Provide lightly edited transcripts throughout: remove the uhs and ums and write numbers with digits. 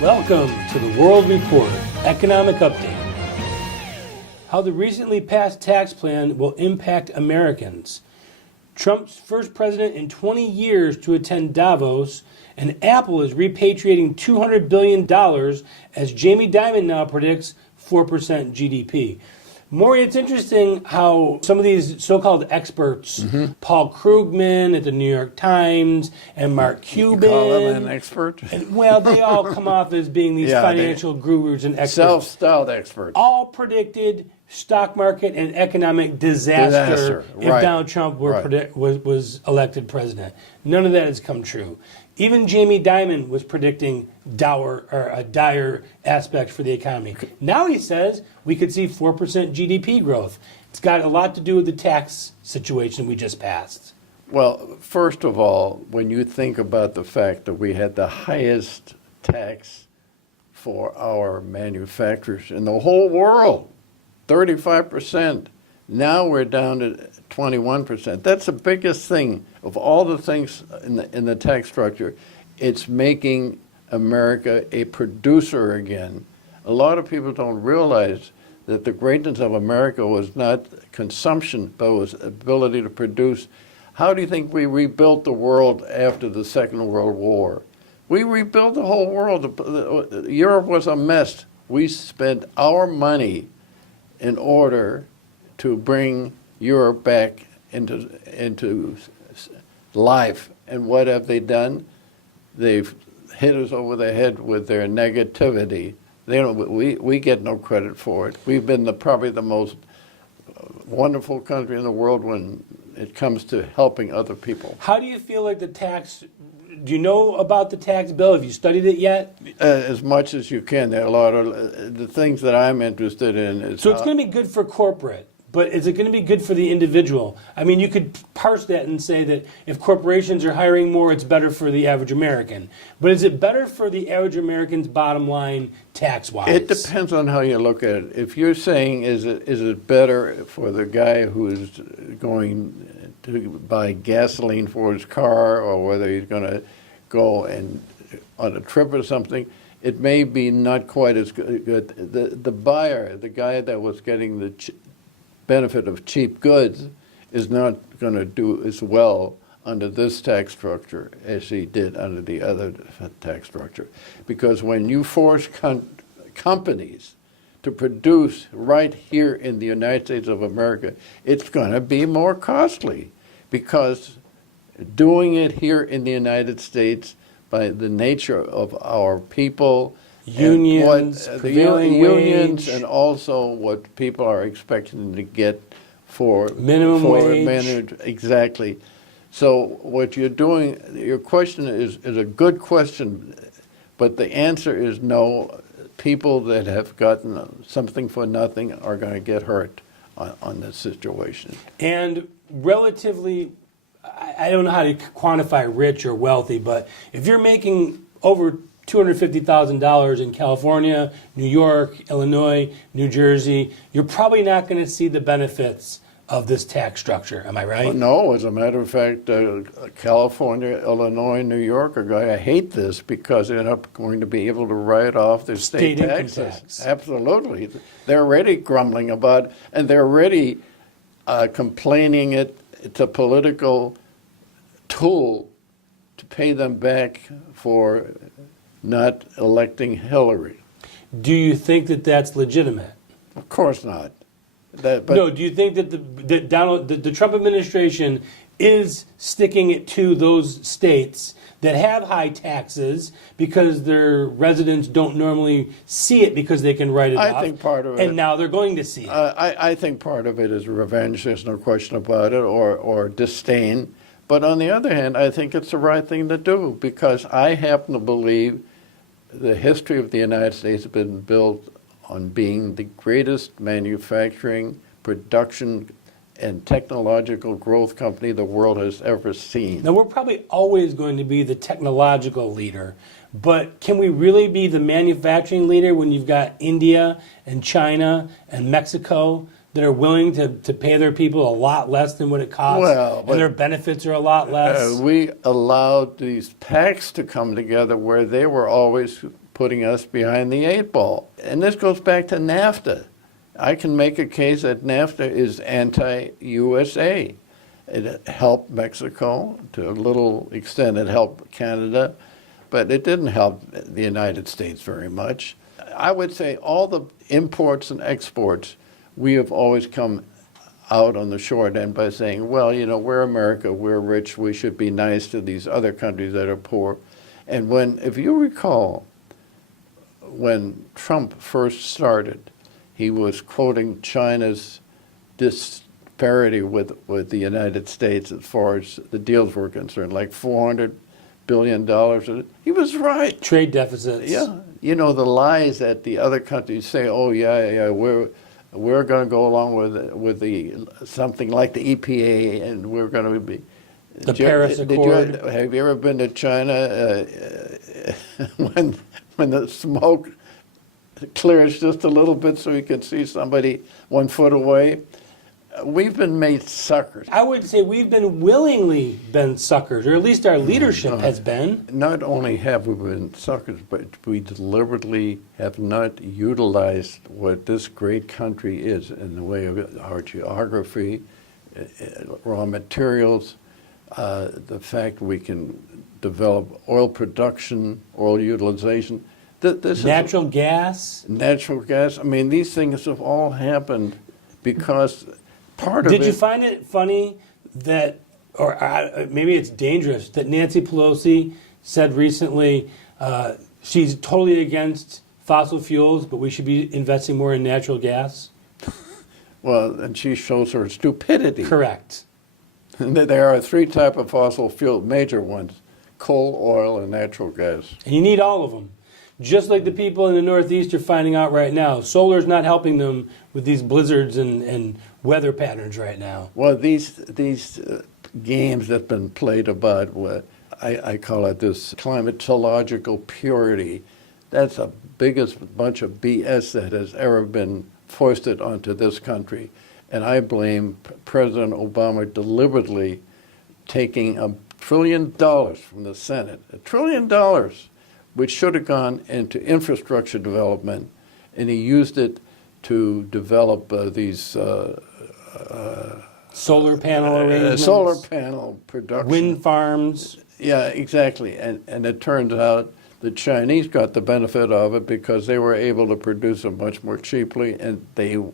Welcome to the World Report Economic Update. How the recently passed tax plan will impact Americans. Trump's first president in 20 years to attend Davos, and Apple is repatriating $200 billion as Jamie Dimon now predicts 4% GDP. Maury, it's interesting how some of these so-called experts, Paul Krugman at the New York Times and Mark Cuban. You call them an expert? Well, they all come off as being these financial gurus and experts. Self-styled experts. All predicted stock market and economic disaster if Donald Trump was elected president. None of that has come true. Even Jamie Dimon was predicting a dire aspect for the economy. Now he says we could see 4% GDP growth. It's got a lot to do with the tax situation we just passed. Well, first of all, when you think about the fact that we had the highest tax for our manufacturers in the whole world, 35%. Now we're down to 21%. That's the biggest thing of all the things in the tax structure. It's making America a producer again. A lot of people don't realize that the greatness of America was not consumption, but was ability to produce. How do you think we rebuilt the world after the Second World War? We rebuilt the whole world. Europe was a mess. We spent our money in order to bring Europe back into life. And what have they done? They've hit us over the head with their negativity. We get no credit for it. We've been probably the most wonderful country in the world when it comes to helping other people. How do you feel like do you know about the tax bill? Have you studied it yet? As much as you can. There are a lot of the things that I'm interested in. So it's going to be good for corporate, but is it going to be good for the individual? I mean, you could parse that and say that if corporations are hiring more, it's better for the average American. But is it better for the average American's bottom line tax-wise? It depends on how you look at it. If you're saying is it better for the guy who's going to buy gasoline for his car, or whether he's going to go and on a trip or something, it may be not quite as good. The buyer, the guy that was getting the benefit of cheap goods, is not going to do as well under this tax structure as he did under the other tax structure. Because when you force companies to produce right here in the United States of America, it's going to be more costly, because doing it here in the United States, by the nature of our people, unions, prevailing unions, and also what people are expecting to get for minimum wage. Exactly. So what you're doing, your question is a good question, but the answer is no. People that have gotten something for nothing are going to get hurt on this situation. And relatively, I don't know how to quantify rich or wealthy, but if you're making over $250,000 in California, New York, Illinois, New Jersey, you're probably not going to see the benefits of this tax structure. Am I right? Well, no, as a matter of fact, California, Illinois, New York are going to hate this, because they're not going to be able to write off their state taxes. Income tax. Absolutely. They're already grumbling about it, and they're already complaining it's a political tool to pay them back for not electing Hillary. Do you think that that's legitimate? Of course not. No, do you think that the Trump administration is sticking it to those states that have high taxes because their residents don't normally see it because they can write it off? I think part of it. And now they're going to see it. I think part of it is revenge, there's no question about it, or disdain. But on the other hand, I think it's the right thing to do, because I happen to believe the history of the United States has been built on being the greatest manufacturing, production, and technological growth company the world has ever seen. Now, we're probably always going to be the technological leader, but can we really be the manufacturing leader when you've got India and China and Mexico that are willing to pay their people a lot less than what it costs, and their benefits are a lot less? We allowed these pacts to come together where they were always putting us behind the eight ball. And this goes back to NAFTA. I can make a case that NAFTA is anti-USA. It helped Mexico to a little extent. It helped Canada, but it didn't help the United States very much. I would say all the imports and exports, we have always come out on the short end by saying, well, you know, we're America, we're rich, we should be nice to these other countries that are poor. And when, if you recall, when Trump first started, he was quoting China's disparity with the United States as far as the deals were concerned, like $400 billion. He was right. Trade deficits. Yeah. You know, the lies that the other countries say, oh, yeah, we're going to go along with the something like the EPA, and we're going to be the Paris Accord. Have you ever been to China when the smoke clears just a little bit so you can see somebody 1 foot away? We've been made suckers. I would say we've been willingly been suckers, or at least our leadership has been. Not only have we been suckers, but we deliberately have not utilized what this great country is in the way of our geography, raw materials, the fact we can develop oil production, oil utilization. Natural gas. Natural gas. I mean, these things have all happened because part of it... Did you find it funny that, or maybe it's dangerous, that Nancy Pelosi said recently she's totally against fossil fuels, but we should be investing more in natural gas? Well, and she shows her stupidity. Correct. There are three types of fossil fuel, major ones: coal, oil, and natural gas. And you need all of them. Just like the people in the Northeast are finding out right now. Solar's not helping them with these blizzards and weather patterns right now. Well, these games that have been played about, what I call it this climatological purity, that's the biggest bunch of BS that has ever been foisted onto this country. And I blame President Obama deliberately taking $1 trillion from the Senate, $1 trillion, which should have gone into infrastructure development, and he used it to develop these solar panel arrangements, solar panel production, wind farms. Yeah, exactly. And it turns out the Chinese got the benefit of it because they were able to produce them much more cheaply, and the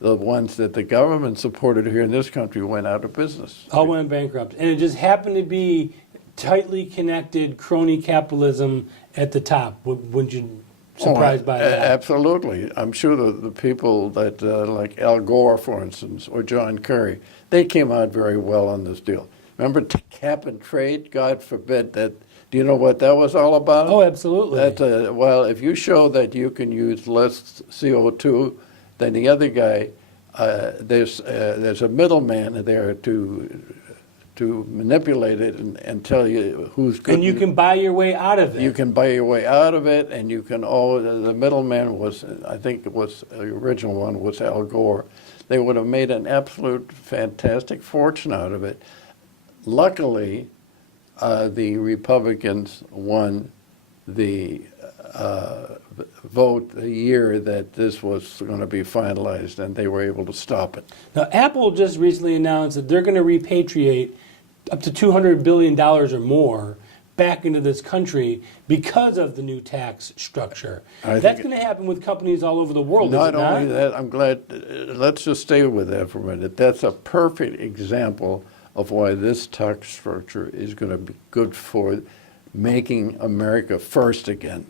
ones that the government supported here in this country went out of business. All went bankrupt. And it just happened to be tightly connected crony capitalism at the top. Wouldn't you surprised by that? Absolutely. I'm sure the people that, like Al Gore, for instance, or John Kerry, they came out very well on this deal. Remember cap and trade? God forbid that. Do you know what that was all about? Oh, absolutely. That, well, if you show that you can use less CO2 than the other guy, there's a middleman there to manipulate it and tell you who's good. And you can buy your way out of it. You can buy your way out of it, and you can the middleman was, I think it was, the original one was Al Gore. They would have made an absolute fantastic fortune out of it. Luckily, the Republicans won the vote the year that this was going to be finalized, and they were able to stop it. Now, Apple just recently announced that they're going to repatriate up to $200 billion or more back into this country because of the new tax structure. That's going to happen with companies all over the world, not is it not? only that, I'm glad, let's just stay with that for a minute. That's a perfect example of why this tax structure is going to be good for making America first again.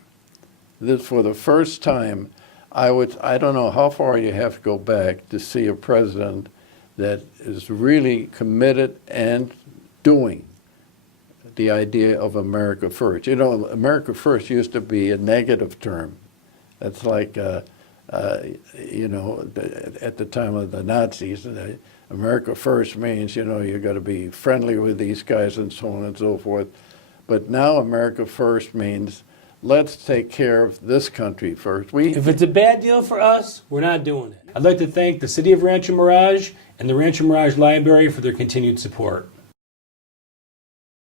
This, for the first time, I don't know how far you have to go back to see a president that is really committed and doing the idea of America first. You know, America first used to be a negative term. That's like, you know, at the time of the Nazis, America first means, you know, you've got to be friendly with these guys and so on and so forth. But now America first means let's take care of this country first. If it's a bad deal for us, we're not doing it. I'd like to thank the City of Rancho Mirage and the Rancho Mirage Library for their continued support.